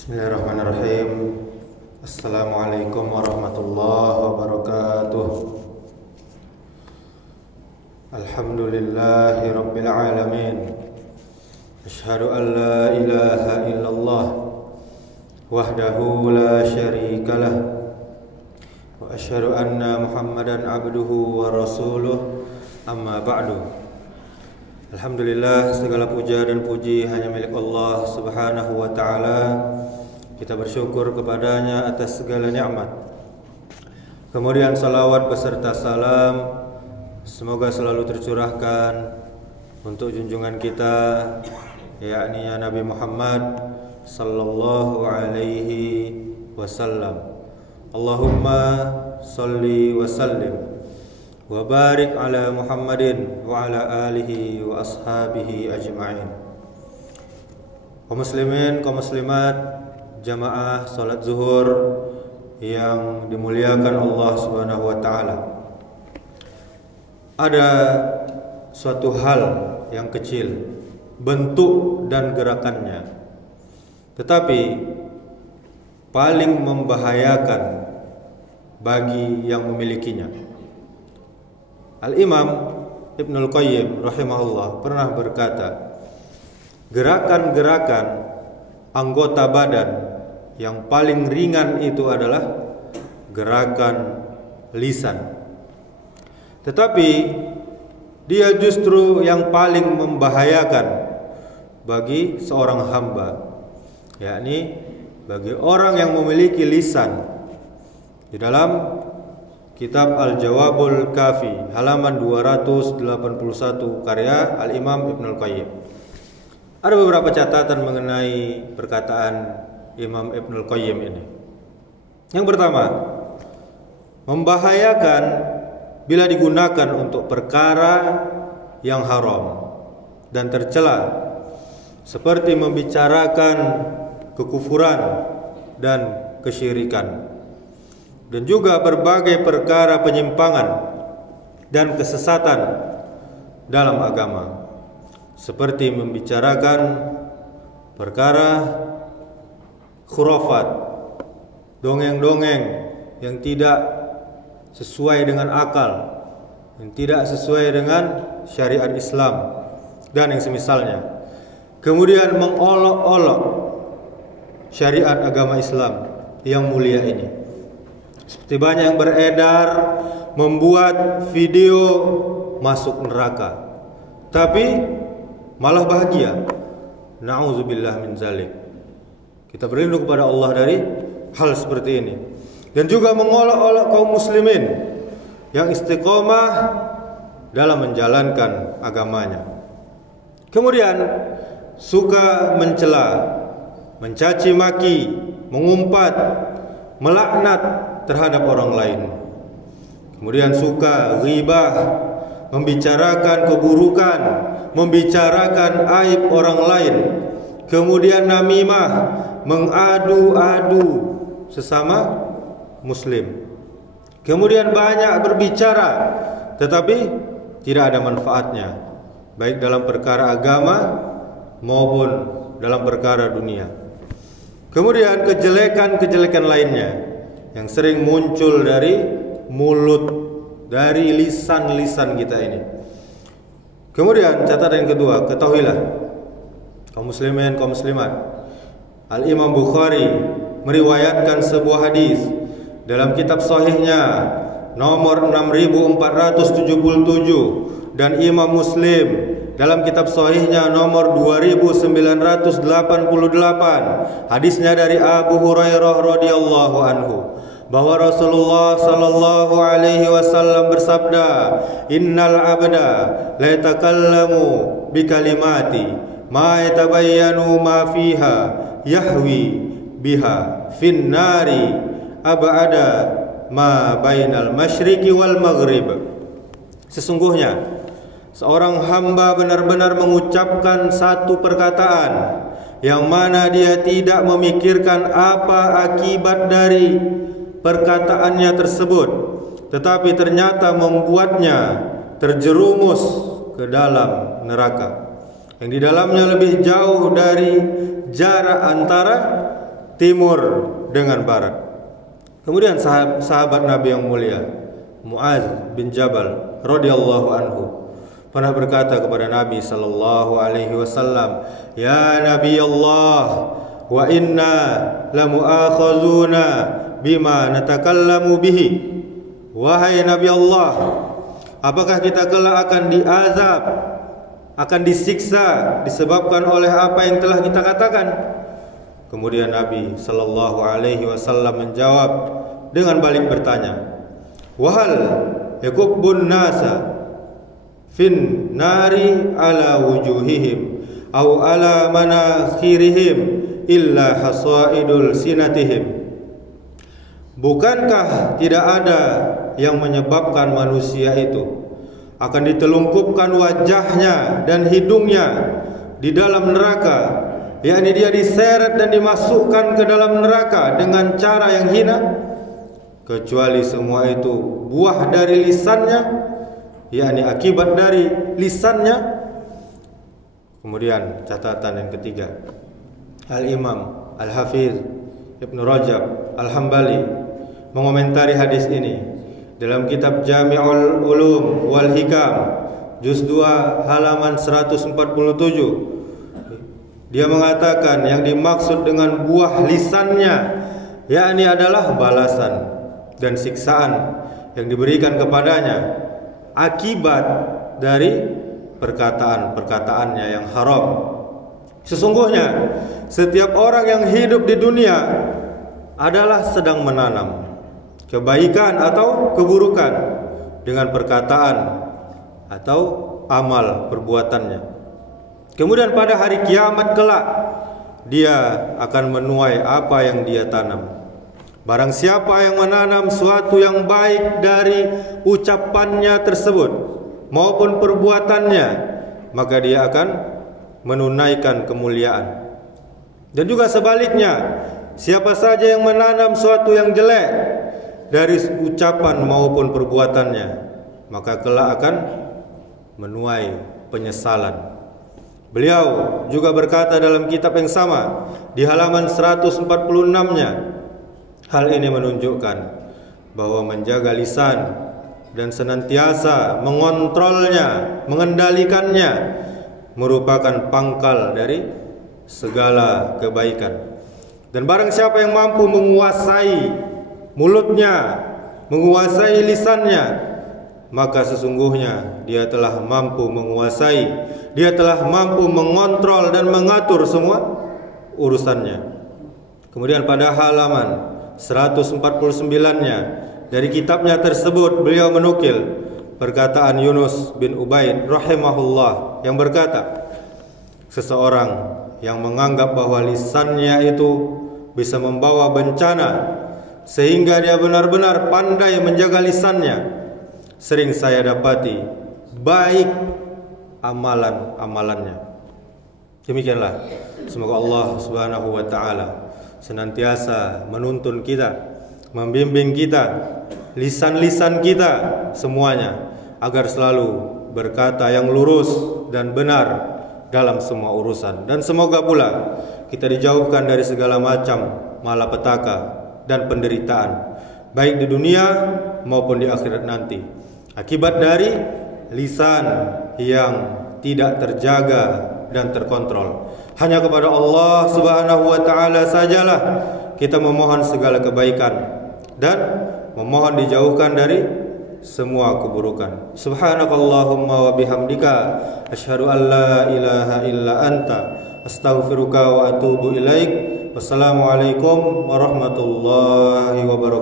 Bismillahirrahmanirrahim. Assalamualaikum warahmatullahi wabarakatuh. Alhamdulillahi rabbil alamin. Asyhadu an la ilaha illallah wahdahu la syarikalah wa asyhadu anna Muhammadan abduhu wa rasuluh. Amma ba'du. Alhamdulillah, segala puja dan puji hanya milik Allah Subhanahu wa ta'ala. Kita bersyukur kepadanya atas segala nikmat. Kemudian salawat beserta salam semoga selalu tercurahkan untuk junjungan kita, yakni Nabi Muhammad sallallahu alaihi wasallam. Allahumma salli wa sallim wa barik ala Muhammadin wa ala alihi wa ashabihi ajma'in. Kaum muslimin, kaum muslimat, jamaah salat zuhur yang dimuliakan Allah Subhanahu wa taala. Ada suatu hal yang kecil, bentuk dan gerakannya, tetapi paling membahayakan bagi yang memilikinya. Al-Imam Ibnul Qayyim rahimahullah pernah berkata, gerakan-gerakan anggota badan yang paling ringan itu adalah gerakan lisan. Tetapi dia justru yang paling membahayakan bagi seorang hamba, yakni bagi orang yang memiliki lisan. Di dalam kitab Al-Jawabul Kafi halaman 281 karya Al-Imam Ibnul Qayyim, ada beberapa catatan mengenai perkataan Imam Ibnul Qayyim ini. Yang pertama, membahayakan bila digunakan untuk perkara yang haram dan tercela, seperti membicarakan kekufuran dan kesyirikan, dan juga berbagai perkara penyimpangan dan kesesatan dalam agama, seperti membicarakan perkara khurafat, dongeng-dongeng yang tidak sesuai dengan akal, yang tidak sesuai dengan syariat Islam dan yang semisalnya. Kemudian mengolok-olok syariat agama Islam yang mulia ini. Seperti banyak yang beredar membuat video masuk neraka, tapi malah bahagia. Na'udzubillah min zalik. Kita berlindung kepada Allah dari hal seperti ini. Dan juga mengolok-olok kaum muslimin yang istiqomah dalam menjalankan agamanya. Kemudian suka mencela, mencaci maki, mengumpat, melaknat terhadap orang lain. Kemudian suka ghibah, membicarakan keburukan, membicarakan aib orang lain. Kemudian namimah, mengadu-adu sesama muslim. Kemudian banyak berbicara tetapi tidak ada manfaatnya, baik dalam perkara agama maupun dalam perkara dunia. Kemudian kejelekan-kejelekan lainnya yang sering muncul dari mulut, dari lisan-lisan kita ini. Kemudian catatan yang kedua, ketahuilah kaum muslimin, kaum muslimat, Al-Imam Bukhari meriwayatkan sebuah hadis dalam kitab sahihnya nomor 6477, dan Imam Muslim dalam kitab sahihnya nomor 2988. Hadisnya dari Abu Hurairah radhiyallahu anhu, bahwa Rasulullah sallallahu alaihi wasallam bersabda, "Innal abda la yatakallamu bi kalimati ma yatabayyanu ma fiha yahwi biha fin nari ab'ada ma bainal masyriqi wal maghrib." Sesungguhnya seorang hamba benar-benar mengucapkan satu perkataan yang mana dia tidak memikirkan apa akibat dari perkataannya tersebut, tetapi ternyata membuatnya terjerumus ke dalam neraka, yang di dalamnya lebih jauh dari jarak antara timur dengan barat. Kemudian sahabat Nabi yang mulia Mu'adz bin Jabal radhiyallahu anhu pernah berkata kepada Nabi sallallahu alaihi wasallam, "Ya Nabi Allah, wa inna lamu'akhazuna bima natakallamu bihi." Wahai Nabi Allah, apakah kita kelak akan diazab, akan disiksa disebabkan oleh apa yang telah kita katakan? Kemudian Nabi sallallahu alaihi wasallam menjawab dengan balik bertanya, "Wahal yakubbun nasa fin nari ala wujuhihim au ala manakhirihim illa hasaidul sinatihim." Bukankah tidak ada yang menyebabkan manusia itu akan ditelungkupkan wajahnya dan hidungnya di dalam neraka, yakni dia diseret dan dimasukkan ke dalam neraka dengan cara yang hina, kecuali semua itu buah dari lisannya, yakni akibat dari lisannya. Kemudian catatan yang ketiga, Al-Imam Al-Hafiz Ibnu Rajab Al-Hambali mengomentari hadis ini dalam kitab Jami'ul Ulum wal Hikam juz 2 halaman 147. Dia mengatakan yang dimaksud dengan buah lisannya yakni adalah balasan dan siksaan yang diberikan kepadanya akibat dari perkataan-perkataannya yang haram. Sesungguhnya setiap orang yang hidup di dunia adalah sedang menanam kebaikan atau keburukan dengan perkataan atau amal perbuatannya. Kemudian pada hari kiamat kelak dia akan menuai apa yang dia tanam. Barang siapa yang menanam suatu yang baik dari ucapannya tersebut maupun perbuatannya, maka dia akan menunaikan kemuliaan. Dan juga sebaliknya, siapa saja yang menanam suatu yang jelek dari ucapan maupun perbuatannya, maka kelak akan menuai penyesalan. Beliau juga berkata dalam kitab yang sama di halaman 146-nya, hal ini menunjukkan bahwa menjaga lisan dan senantiasa mengontrolnya, mengendalikannya merupakan pangkal dari segala kebaikan. Dan barang siapa yang mampu menguasai mulutnya, menguasai lisannya, maka sesungguhnya dia telah mampu menguasai, dia telah mampu mengontrol dan mengatur semua urusannya. Kemudian pada halaman 149-nya dari kitabnya tersebut beliau menukil perkataan Yunus bin Ubaid rahimahullah yang berkata, seseorang yang menganggap bahwa lisannya itu bisa membawa bencana sehingga dia benar-benar pandai menjaga lisannya, sering saya dapati baik amalan-amalannya. Demikianlah, semoga Allah Subhanahu wa taala senantiasa menuntun kita, membimbing kita, lisan-lisan kita semuanya agar selalu berkata yang lurus dan benar dalam semua urusan. Dan semoga pula kita dijauhkan dari segala macam malapetaka dan penderitaan, baik di dunia maupun di akhirat nanti, akibat dari lisan yang tidak terjaga dan terkontrol. Hanya kepada Allah Subhanahu wa taala sajalah kita memohon segala kebaikan dan memohon dijauhkan dari semua keburukan. Subhanakallahumma wa bihamdika asyhadu an la ilaha illa anta astaghfiruka wa atubu ilaik. Wassalamualaikum warahmatullahi wabarakatuh.